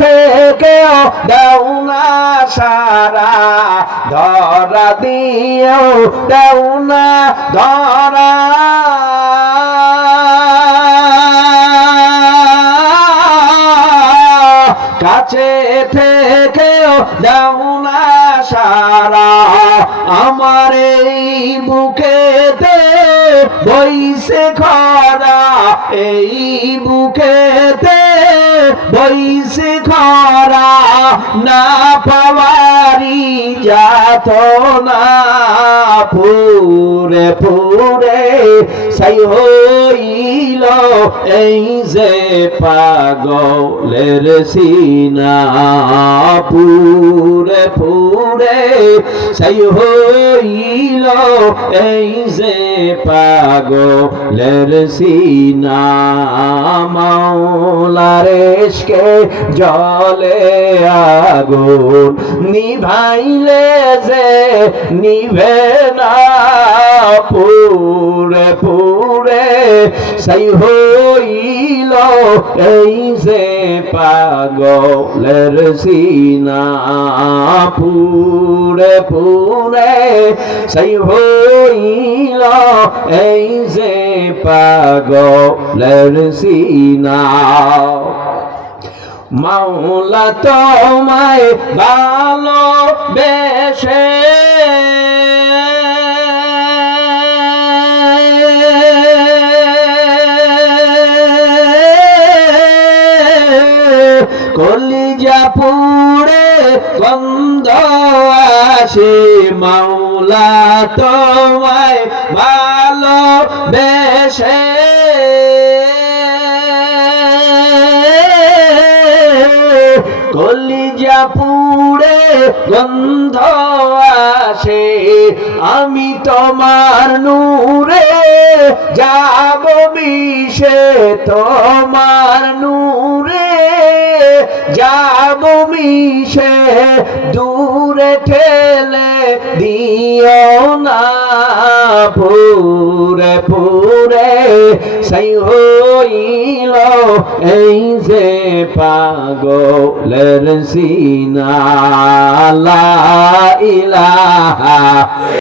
থেকেও দাও না সারা, ধরা দিয়েও দাও না ধরা। কাছে থেকেও দাও না সারা, আমার এই বুকেতে বইছে খরা, এই বুকেতে বইছে খরা। না পাওয়ারি যাত না পুরে পুরে সাই হইল এই যে পাগলের সিনা, পুরে পুরে সাই হইল এই যে পাগলের সিনা। মাওলার ইশকে জলে আগুন নিভাইলে যে নিভে না, পুরে পুরে সাই হইল এই যে পাগলের সিনা, পুরে পুরে সাই হইল এই যে পাগলের সিনা। মাওলা তোমায় ভালোবেসে কলিজা পুড়ে গন্ধ আসে, মাওলা তোমায় ভালোবেসে কলিজা পুড়ে গন্ধ আসে। আমি তোমার নূরে যাব মিশে, তোমার নূরে যাব মিশে, দূরে ঠেলে দিও না, পুরে পুরে সাই হইল এই যে পাগলের সিনা। লা ইলাহা